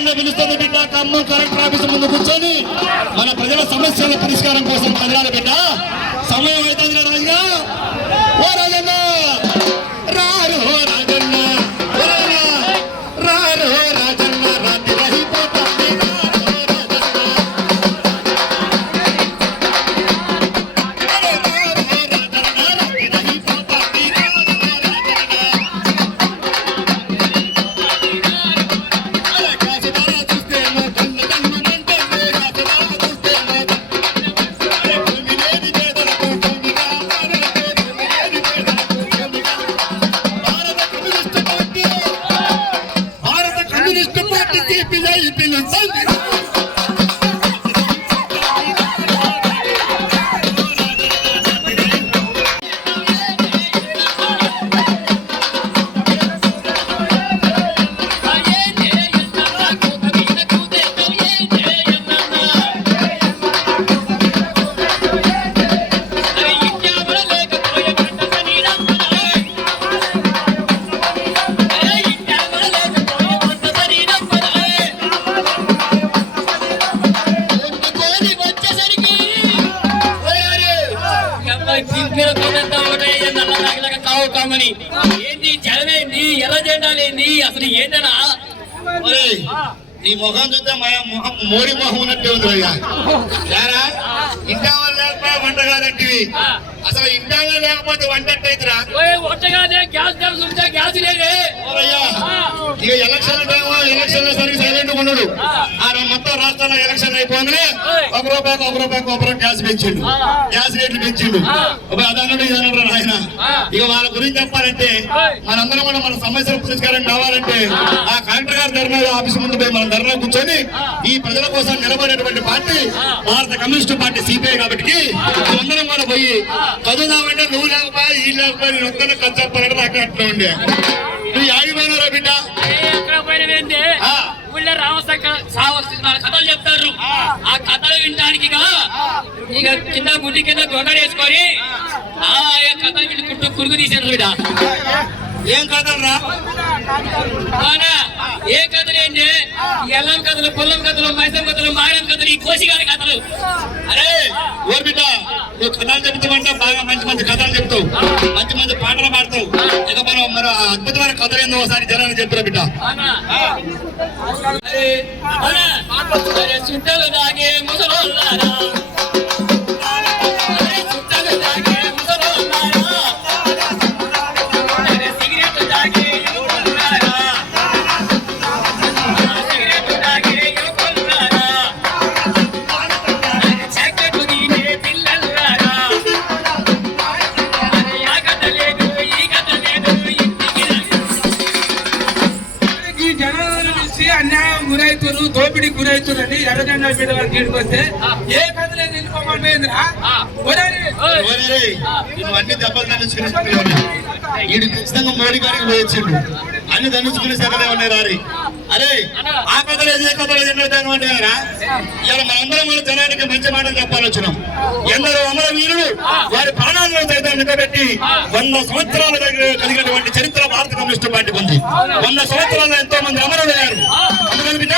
ఎర్రజెండా పిలుస్తుంది బిడ్డ. Khammam collector office ముందు కూర్చొని మన ప్రజల సమస్యల పరిష్కారం కోసం కదలాలి బిడ్డ. సమయం అవుతుంది రాజుగా. ఓ రాజన్న రారు రాజన్న రారు రాజన్న రాత్రి రహిపోతుంది. ఏంటి జనమేంటి ఎర్ర జెండాలేంటి అసలు ఏంటనా? నీ ముఖం చూస్తే మోడీ మొహం ఉన్నట్టే ఉంది అయ్యా. ఇంటా లేకపోతే వంట కాదంటివి. అసలు ఇంటా లేకపోతే వంట అవుతురా? వంట కాదే, గ్యాస్ ఉంటే గ్యాస్ లేదే. ఇక ఎలక్షన్ టైం ఎలక్షన్ సరికి సైలెంట్ ఉన్నాడు. మొత్తం రాష్ట్రాల్లో ఎలక్షన్ అయిపోయింది. ఒక రూపాయి గ్యాస్ పెంచిండు, గ్యాస్ రేట్లు పెంచిండు. అదన్నాడు ఇదన్నాడు ఆయన. ఇక వాళ్ళ గురించి చెప్పాలంటే మనందరం కూడా మన సమస్యల పరిష్కారం కావాలంటే ఆ కలెక్టర్ గారి ధర్నా ఆఫీస్ ముందు పోయి మనం ధర్నా కూర్చొని ఈ ప్రజల కోసం నిలబడేటువంటి పార్టీ భారత కమ్యూనిస్టు పార్టీ సిపిఐ కాబట్టి మనందరం కూడా పోయి చదువుదామంటే నువ్వు లేకపోయి ఈ లేకపోయి నేను ఒక్కనే ఖర్చు చెప్పాలంటే నాకు అట్లా ఉండే. నువ్వు ఆగిపోయినారా బిడ్డ? ఊళ్ళో కథలు చెప్తారు. ఆ కథలు వినడానికి ఇక కింద గుడ్డి కింద గొంగడేసుకొని ఆ కథలు విని కురుగు తీసారు బిడ్డ. ఏం కథలు రా? ఏ కథలు ఏంటి? ఎల్లం కథలు, పొల్లం కథలు, మైసం కథలు, మాయం కథలు, ఈ కోసిగారి కథలు. అరే ఓ బిడ్డ, నువ్వు కథలు చెప్తావంటే బాగా మంచి మంచి కథలు చెప్తావు, మంచి మంచి పాటలు పాడతావు. ఇక మనం మన అద్భుతమైన కథలు ఏందో ఒకసారి జనాన్ని చెప్తారా బిడ్డ? చుట్టలు దాగే ముసలోళ్ళారా, అన్యాయం గురైతురు, దోపిడీ గురైతురని ఎర్రజెండా మీద వారికి ఇంటికొస్తే ఏ కథలే నిలుపుకోమంటేంద్రా? అన్ని దెబ్బలు దండించుకుని వీడు ఖచ్చితంగా మోడీ గారికి పోయొచ్చిండు. అన్ని దండించుకునే సగలే ఉన్నాయి రారి. అరే ఆ కథలు ఏ కథలు ఎన్నోరా? ఇలా మనందరం మన జనానికి మంచి మాటలు చెప్పాలొచ్చినాం. ఎందరో అమర వీరులు వారి ప్రాణాలను సైతం నిలబెట్టి 100 సంవత్సరాలు కలిగినటువంటి చరిత్ర భారత కమ్యూనిస్టు పార్టీ ఉంది. 100 సంవత్సరాలు ఎంతో మంది అమరులు అయ్యారు. అందుకని బిడ్డ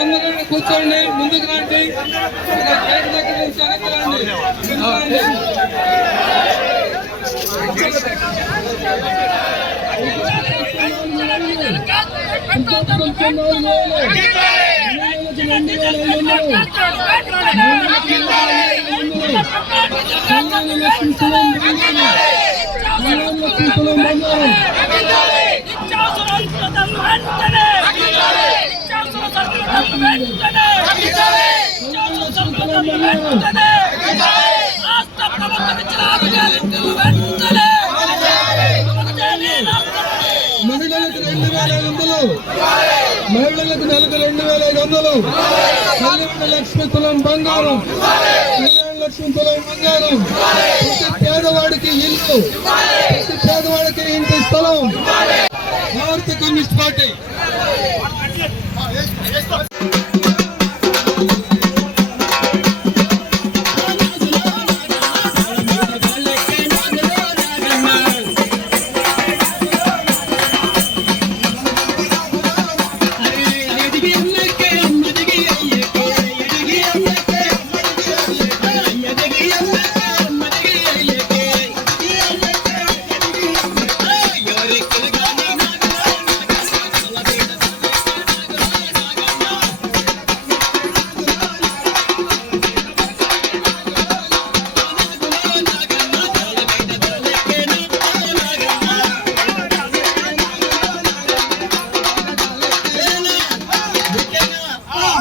అందరూ కూర్చోండి, ముందుకు రండి. గేట్ దగ్గర నుంచి వెనక్కి రండి. మహిళలకు 2,500, మహిళలకు నెలకు 2,500, కళ్యాణ లక్ష్మి తులం బంగారం, కళ్యాణ లక్ష్మి తులం బంగారం. ప్రతి పేదవాడికి ఇల్లు, ప్రతి పేదవాడికి ఇంటి స్థలం. భారత కమ్యూనిస్ట్ పార్టీ.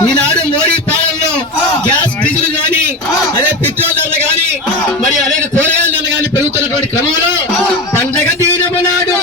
ఈనాడు మోడీ పాలనలో గ్యాస్ డీజిల్ గాని, అదే పెట్రోల్ ధరలు గాని, మరి అదే కూరగాయల ధరలు గాని పెరుగుతున్నటువంటి క్రమంలో పండగ తీరమనాడు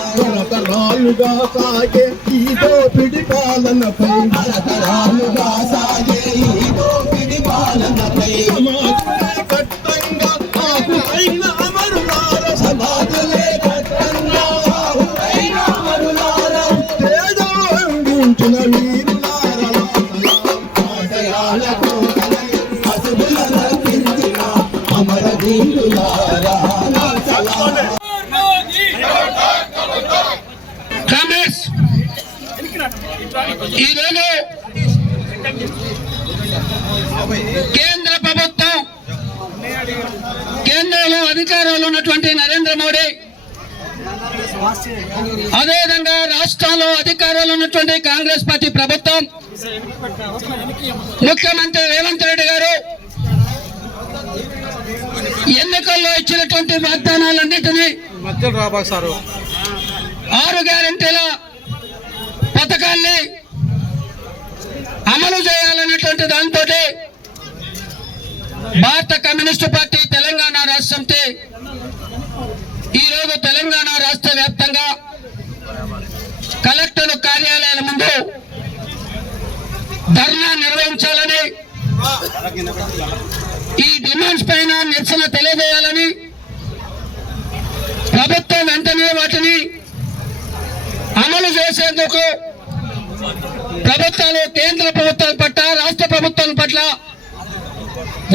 తరతరాలుగా సాగే ఈ దోపిడి పాలనపై, తరతరాలుగా సాగే ఈ దోపిడి పాలనపై సమాజమే కట్టంగా ఆకుపైన అమరులార, సమాజమే కట్టంగా ఆకుపైన అమరులార, పేదలు అందించిన వీరులార, ఆశయాలకు అసుబుల రక్షించిన అమర వీరులార. కాంగ్రెస్ ఈరోజు కేంద్ర ప్రభుత్వం, కేంద్రంలో అధికారంలో ఉన్నటువంటి నరేంద్ర మోడీ, అదేవిధంగా రాష్ట్రాల్లో అధికారంలో ఉన్నటువంటి కాంగ్రెస్ పార్టీ ప్రభుత్వం, ముఖ్యమంత్రి రేవంత్ రెడ్డి గారు ఎన్నికల్లో ఇచ్చినటువంటి వాగ్దానాలన్నింటినీ మధ్యలో రాబాకు సారు 6 గ్యారెంటీల పథకాన్ని అమలు చేయాలన్నటువంటి దాంతో భారత కమ్యూనిస్టు పార్టీ తెలంగాణ రాష్ట్ర సమితి ఈరోజు తెలంగాణ రాష్ట్ర వ్యాప్తంగా కలెక్టర్ కార్యాలయాల ముందు ధర్నా నిర్వహించాలని, ఈ డిమాండ్స్ పైన నిరసన తెలియజేయాలని, ప్రభుత్వం వెంటనే వాటిని అమలు చేసేందుకు ప్రభుత్వాలు కేంద్ర ప్రభుత్వం పట్ల రాష్ట్ర ప్రభుత్వం పట్ల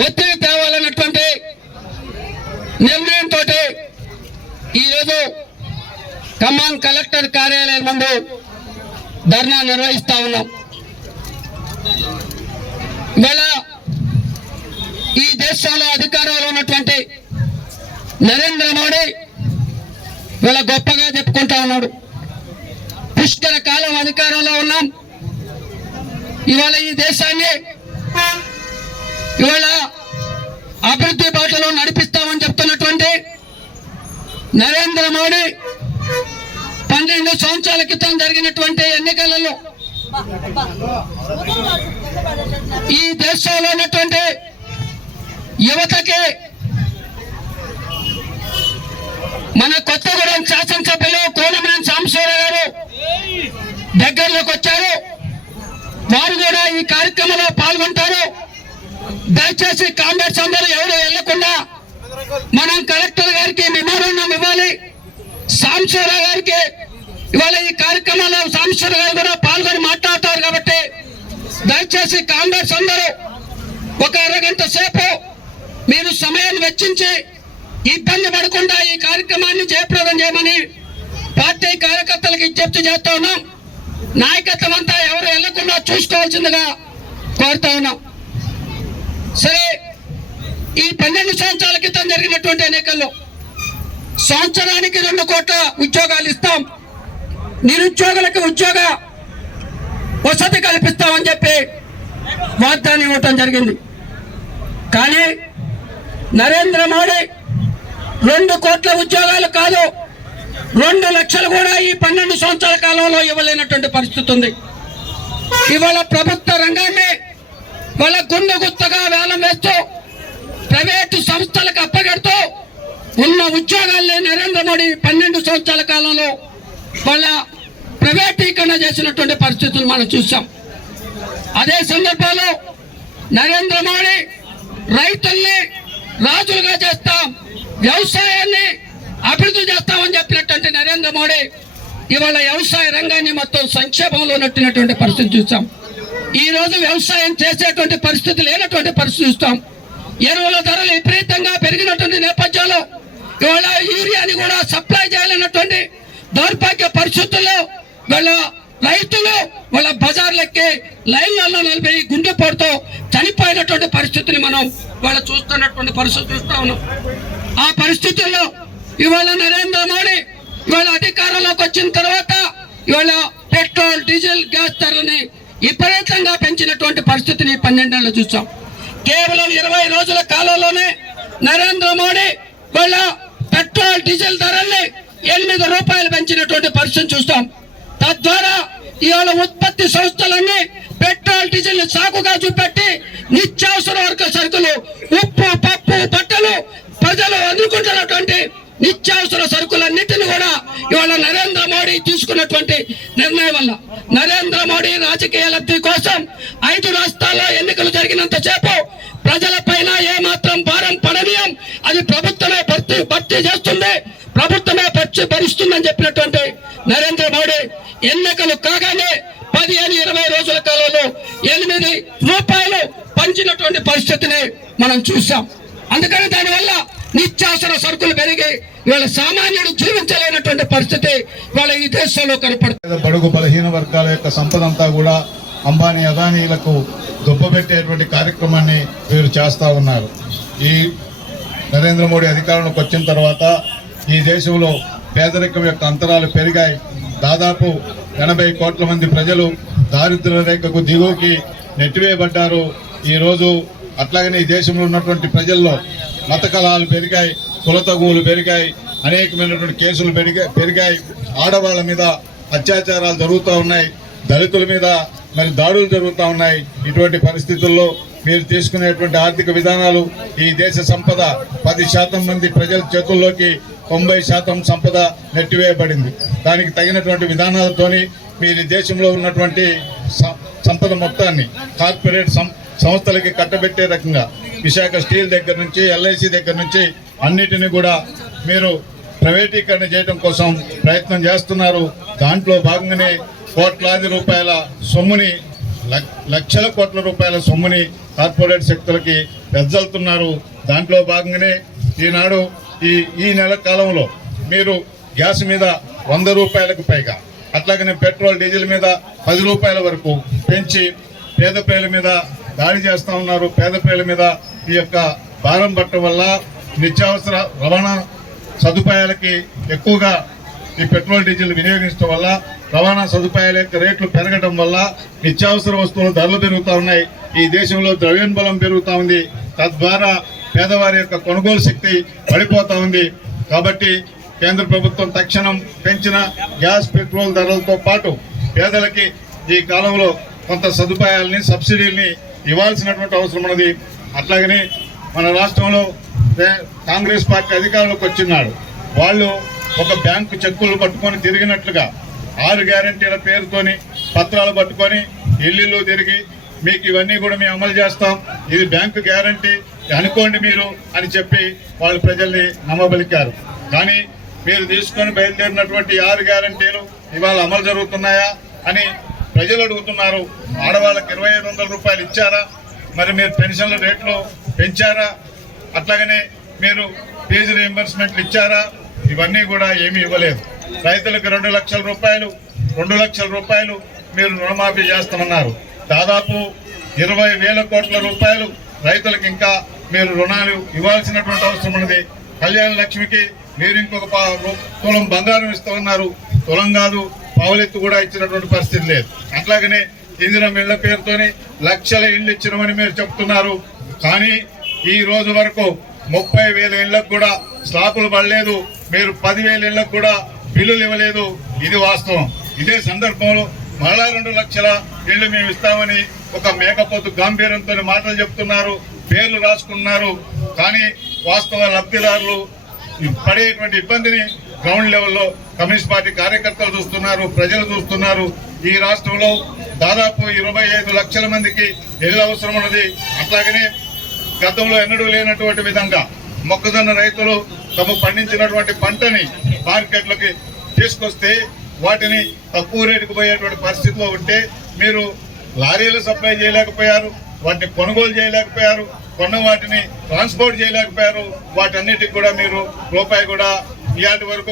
ఒత్తిడి తేవాలన్నటువంటి నిర్ణయంతో ఈరోజు ఖమ్మం కలెక్టర్ కార్యాలయం ముందు ధర్నా నిర్వహిస్తా ఉన్నాం. ఇవాళ ఈ దేశంలో అధికారంలో ఉన్నటువంటి నరేంద్ర మోడీ ఇవాళ గొప్పగా చెప్పుకుంటా ఉన్నాడు. పుష్కర కాలం అధికారంలో ఉన్నాం. ఇవాళ ఈ దేశాన్ని ఇవాళ అభివృద్ధి బాటలో నడిపిస్తామని చెప్తున్నటువంటి నరేంద్ర మోడీ 12 సంవత్సరాల క్రితం జరిగినటువంటి ఎన్నికలలో ఈ దేశంలో ఉన్నటువంటి యువతకి మన కొత్తగూడెం శాసనసభ్యులు కోనమనేని సాంబశివరావు గారు దగ్గరలోకి వచ్చారు. వారు కూడా ఈ కార్యక్రమంలో పాల్గొంటారు. దయచేసి కాంగ్రెస్ అందరూ ఎవరు వెళ్లకుండా మనం కలెక్టర్ గారికి మెమోరాండం ఇవ్వాలి. సాంబశివరావు గారికి ఇవాళ ఈ కార్యక్రమంలో సాంబశివరావు గారు కూడా పాల్గొని మాట్లాడతారు కాబట్టి దయచేసి కాంగ్రెస్ అందరూ ఒక అరగంట సేపు మీరు సమయాన్ని వెచ్చించి ఇబ్బంది పడకుండా ఈ కార్యక్రమాన్ని జయప్రదం చేయమని పార్టీ కార్యకర్తలకు విజ్ఞప్తి చేస్తా ఉన్నాం. నాయకత్వం అంతా ఎవరు వెళ్లకుండా చూసుకోవాల్సిందిగా కోరుతా ఉన్నాం. సరే, ఈ 12 సంవత్సరాల క్రితం జరిగినటువంటి ఎన్నికల్లో సంవత్సరానికి 2 కోట్ల ఉద్యోగాలు ఇస్తాం, నిరుద్యోగులకు ఉద్యోగ వసతి కల్పిస్తామని చెప్పి వాగ్దానం ఇవ్వటం జరిగింది. కానీ నరేంద్ర మోడీ 2 కోట్ల ఉద్యోగాలు కాదు, 2 లక్షలు కూడా ఈ 12 సంవత్సరాల కాలంలో ఇవ్వలేనటువంటి పరిస్థితి ఉంది. ఇవాళ ప్రభుత్వ రంగాన్ని వాళ్ళ గుండె గుత్తగా వేలం వేస్తూ ప్రైవేటు సంస్థలకు అప్పగెడుతూ ఉన్న ఉద్యోగాల్ని నరేంద్ర మోడీ 12 సంవత్సరాల కాలంలో వాళ్ళ ప్రైవేటీకరణ చేసినటువంటి పరిస్థితులు మనం చూసాం. అదే సందర్భంలో నరేంద్ర మోడీ రైతుల్ని రాజులుగా చేస్తాం, వ్యవసాయాన్ని అభివృద్ధి చేస్తామని చెప్పినటువంటి నరేంద్ర మోడీ ఇవాళ వ్యవసాయ రంగాన్ని మొత్తం సంక్షేమంలో నెట్టినటువంటి పరిస్థితి చూస్తాం. ఈ రోజు వ్యవసాయం చేసేటువంటి పరిస్థితి లేనటువంటి పరిస్థితి చూస్తాం. ఎరువుల ధరలు విపరీతంగా పెరిగినటువంటి నేపథ్యంలో ఇవాళ యూరియాని కూడా సప్లై చేయాలన్నటువంటి దౌర్భాగ్య పరిస్థితుల్లో వాళ్ళ రైతులు వాళ్ళ బజార్లకి లైన్లలో నిలబడి గుండెపోటుతో చనిపోయినటువంటి పరిస్థితిని మనం వాళ్ళ చూస్తున్నటువంటి పరిస్థితి చూస్తా ఉన్నాం. ఆ పరిస్థితుల్లో ఇవాళ నరేంద్ర మోడీ ఇవాళ అధికారంలోకి వచ్చిన తర్వాత ఇవాళ పెట్రోల్, డీజిల్, గ్యాస్ ధరలని విపరీతంగా పెంచినటువంటి పరిస్థితిని 12 ఏళ్ళు చూసాం. కేవలం 20 రోజుల కాలంలోనే నరేంద్ర మోడీ వాళ్ళ పెట్రోల్, డీజిల్ ధరల్ని 8 రూపాయలు పెంచినటువంటి పరిస్థితి చూస్తాం. తద్వారా ఇవాళ ఉత్పత్తి సంస్థలన్నీ పెట్రోల్, డీజిల్ సాకుగా చూపెట్టి నిత్యావసర వర్గ సరుకులు, ఉప్పు, పప్పు, బట్టలు ప్రజలు అందుకుంటున్నటువంటి నిత్యావసర సరుకులన్నింటినీ కూడా ఇవాళ నరేంద్ర మోడీ తీసుకున్నటువంటి నిర్ణయం వల్ల నరేంద్ర మోడీ రాజకీయ లబ్ధి కోసం 5 రాష్ట్రాల్లో ఎన్నికలు జరిగినంత సేపు ప్రజల పైన ఏమాత్రం భారం పడనీయం, అది ప్రభుత్వమే భర్తీ చేస్తుంది, ప్రభుత్వమే భరిస్తుందని చెప్పినటువంటి నరేంద్ర మోడీ ఎన్నికలు కాగానే 15-20 రోజుల కాలంలో 8 రూపాయలు పంచినటువంటి పరిస్థితిని మనం చూసాం. అందుకని దానివల్ల నిత్యావసర సరుకులు పెరిగి ఇవాళ సామాన్యుడు జీవించలేనటువంటి పరిస్థితి ఇవాళ ఈ దేశంలో కనపడుతుంది. బడుగు బలహీన వర్గాల యొక్క సంపద అంతా కూడా అంబానీ, అదానీలకు దుబ్బబెట్టేటువంటి కార్యక్రమాన్ని వీరు చేస్తూ ఉన్నారు. ఈ నరేంద్ర మోడీ అధికారంలోకి వచ్చిన తర్వాత ఈ దేశంలో పేదరికం యొక్క అంతరాలు పెరిగాయి. దాదాపు 80 కోట్ల మంది ప్రజలు దారిద్ర్య రేఖకు దిగువకి నెట్టివేయబడ్డారు. ఈరోజు అట్లాగనే ఈ దేశంలో ఉన్నటువంటి ప్రజల్లో మత కలహాలు పెరిగాయి, కుల తగువులు పెరిగాయి, అనేకమైనటువంటి కేసులు పెరిగాయి. ఆడవాళ్ళ మీద అత్యాచారాలు జరుగుతూ ఉన్నాయి, దళితుల మీద మరి దాడులు జరుగుతూ ఉన్నాయి. ఇటువంటి పరిస్థితుల్లో మీరు తీసుకునేటువంటి ఆర్థిక విధానాలు ఈ దేశ సంపద 10% మంది ప్రజల చేతుల్లోకి 90% సంపద నెట్టివేయబడింది. దానికి తగినటువంటి విధానాలతోని మీరు దేశంలో ఉన్నటువంటి సంపద మొత్తాన్ని కార్పొరేట్ సంస్థలకి కట్టబెట్టే రకంగా విశాఖ స్టీల్ దగ్గర నుంచి ఎల్ఐసి దగ్గర నుంచి అన్నిటిని కూడా మీరు ప్రైవేటీకరణ చేయడం కోసం ప్రయత్నం చేస్తున్నారు. దాంట్లో భాగంగానే కోట్లాది రూపాయల సొమ్ముని, లక్షల కోట్ల రూపాయల సొమ్ముని కార్పొరేట్ శక్తులకి వెదజల్లుతున్నారు. దాంట్లో భాగంగానే ఈనాడు ఈ నెల కాలంలో మీరు గ్యాస్ మీద 100 రూపాయలకు పైగా, అట్లాగనే పెట్రోల్ డీజిల్ మీద 10 రూపాయల వరకు పెంచి పేద ప్రజల మీద దాడి చేస్తూ ఉన్నారు. పేద ప్రజల మీద ఈ యొక్క భారం పట్టడం వల్ల నిత్యావసర రవాణా సదుపాయాలకి ఎక్కువగా ఈ పెట్రోల్ డీజిల్ వినియోగించడం వల్ల రవాణా సదుపాయాల యొక్క రేట్లు పెరగడం వల్ల నిత్యావసర వస్తువుల ధరలు పెరుగుతూ ఉన్నాయి. ఈ దేశంలో ద్రవ్యోల్బణం పెరుగుతూ ఉంది. తద్వారా పేదవారి యొక్క కొనుగోలు శక్తి పడిపోతూ ఉంది. కాబట్టి కేంద్ర ప్రభుత్వం తక్షణం పెంచిన గ్యాస్ పెట్రోల్ ధరలతో పాటు పేదలకి ఈ కాలంలో కొంత సదుపాయాలని, సబ్సిడీలని ఇవ్వాల్సినటువంటి అవసరం ఉన్నది. అట్లాగనే మన రాష్ట్రంలో కాంగ్రెస్ పార్టీ అధికారంలోకి వచ్చినాడు. వాళ్ళు ఒక బ్యాంకు చెక్కులు పట్టుకొని తిరిగినట్లుగా 6 గ్యారంటీల పేరుతోని పత్రాలు పట్టుకొని ఇల్లు తిరిగి మీకు ఇవన్నీ కూడా మేము అమలు చేస్తాం, ఇది బ్యాంకు గ్యారంటీ అనుకోండి మీరు అని చెప్పి వాళ్ళు ప్రజల్ని నమ్మబలికారు. కానీ మీరు తీసుకొని బయలుదేరినటువంటి 6 గ్యారంటీలు ఇవాళ అమలు జరుగుతున్నాయా అని ప్రజలు అడుగుతున్నారు. ఆడవాళ్ళకి 2500 రూపాయలు ఇచ్చారా? మరి మీరు పెన్షన్ల రేట్లు పెంచారా? అట్లాగనే మీరు ఫీజు రీయింబర్స్మెంట్లు ఇచ్చారా? ఇవన్నీ కూడా ఏమీ ఇవ్వలేదు. రైతులకు 2 లక్షల రూపాయలు మీరు రుణమాఫీ చేస్తామన్నారు. దాదాపు 20,000 కోట్ల రూపాయలు రైతులకు ఇంకా మీరు రుణాలు ఇవ్వాల్సినటువంటి అవసరం ఉన్నది. కళ్యాణ లక్ష్మికి మీరు ఇంకొక తులం బంగారం ఇస్తామన్నారు. తులం కాదు, పావులెత్తు కూడా ఇచ్చినటువంటి పరిస్థితి లేదు. అట్లాగనే ఇందిరమ్మ ఇళ్ల పేరుతోని లక్షల ఇళ్లు ఇచ్చినామని మీరు చెప్తున్నారు. కానీ ఈ రోజు వరకు 30,000 ఇళ్లకు కూడా స్లాపులు పడలేదు. మీరు 10,000 ఇళ్లకు కూడా బిల్లులు ఇవ్వలేదు. ఇది వాస్తవం. ఇదే సందర్భంలో మరలా 2 లక్షల ఇళ్లు మేము ఇస్తామని ఒక మేకపోతు గాంభీర్యంతో మాటలు చెప్తున్నారు, పేర్లు రాసుకున్నారు. కానీ వాస్తవ లబ్ధిదారులు పడేటువంటి ఇబ్బందిని గ్రౌండ్ లెవెల్లో కమ్యూనిస్ట్ పార్టీ కార్యకర్తలు చూస్తున్నారు, ప్రజలు చూస్తున్నారు. ఈ రాష్ట్రంలో దాదాపు 25 లక్షల మందికి ఇళ్ల అవసరం ఉన్నది. అట్లాగనే గతంలో ఎన్నడూ లేనటువంటి విధంగా మొక్కజొన్న రైతులు తమ పండించినటువంటి పంటని మార్కెట్లోకి తీసుకొస్తే వాటిని తక్కువ రేటుకు పోయేటువంటి పరిస్థితిలో ఉంటే మీరు లారీలు సప్లై చేయలేకపోయారు, వాటిని కొనుగోలు చేయలేకపోయారు, కొన్న వాటిని ట్రాన్స్పోర్ట్ చేయలేకపోయారు. వాటన్నిటికి కూడా మీరు రూపాయి కూడా ఇలాంటి వరకు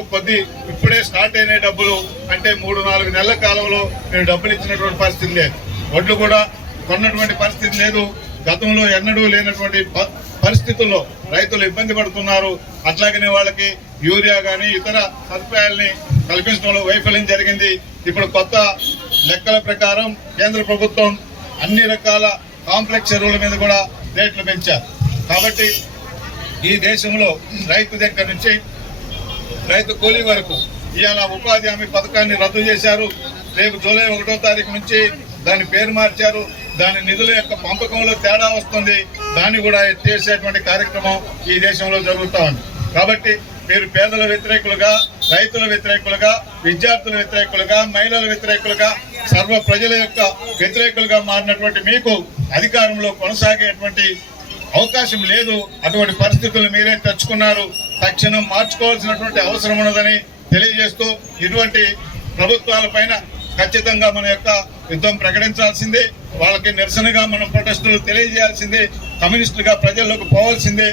ఇప్పుడే స్టార్ట్ అయిన డబ్బులు అంటే 3-4 నెలల కాలంలో మీరు డబ్బులు ఇచ్చినటువంటి పరిస్థితి లేదు. వడ్లు కూడా కొన్నటువంటి పరిస్థితి లేదు. గతంలో ఎన్నడూ లేనటువంటి పరిస్థితుల్లో రైతులు ఇబ్బంది పడుతున్నారు. అట్లాగనే వాళ్ళకి యూరియా కానీ ఇతర సదుపాయాలని కల్పించడంలో వైఫల్యం జరిగింది. ఇప్పుడు కొత్త లెక్కల ప్రకారం కేంద్ర ప్రభుత్వం అన్ని రకాల కాంప్లెక్స్ ఎరువుల మీద కూడా రేట్లు పెంచారు. కాబట్టి ఈ దేశంలో రైతు దగ్గర నుంచి రైతు కూలీ వరకు ఇవాళ ఉపాధి హామీ పథకాన్ని రద్దు చేశారు. రేపు జూలై 1వ తారీఖు నుంచి దాని పేరు మార్చారు. దాని నిధుల యొక్క పంపకంలో తేడా వస్తుంది. దాన్ని కూడా ఎత్తేసేటువంటి కార్యక్రమం ఈ దేశంలో జరుగుతూ ఉంది. కాబట్టి మీరు పేదల వ్యతిరేకులుగా, రైతుల వ్యతిరేకులుగా, విద్యార్థుల వ్యతిరేకులుగా, మహిళల వ్యతిరేకులుగా, సర్వ ప్రజల యొక్క వ్యతిరేకులుగా మారినటువంటి మీకు అధికారంలో కొనసాగేటువంటి అవకాశం లేదు. అటువంటి పరిస్థితులు మీరే తెచ్చుకున్నారు. తక్షణం మార్చుకోవాల్సినటువంటి అవసరం ఉన్నదని తెలియజేస్తూ ఇటువంటి ప్రభుత్వాల పైన ఖచ్చితంగా మన యొక్క యుద్ధం ప్రకటించాల్సిందే. వాళ్ళకి నిరసనగా మనం ప్రొటెస్టులు తెలియజేయాల్సిందే. కమ్యూనిస్టులుగా ప్రజల్లోకి పోవాల్సిందే.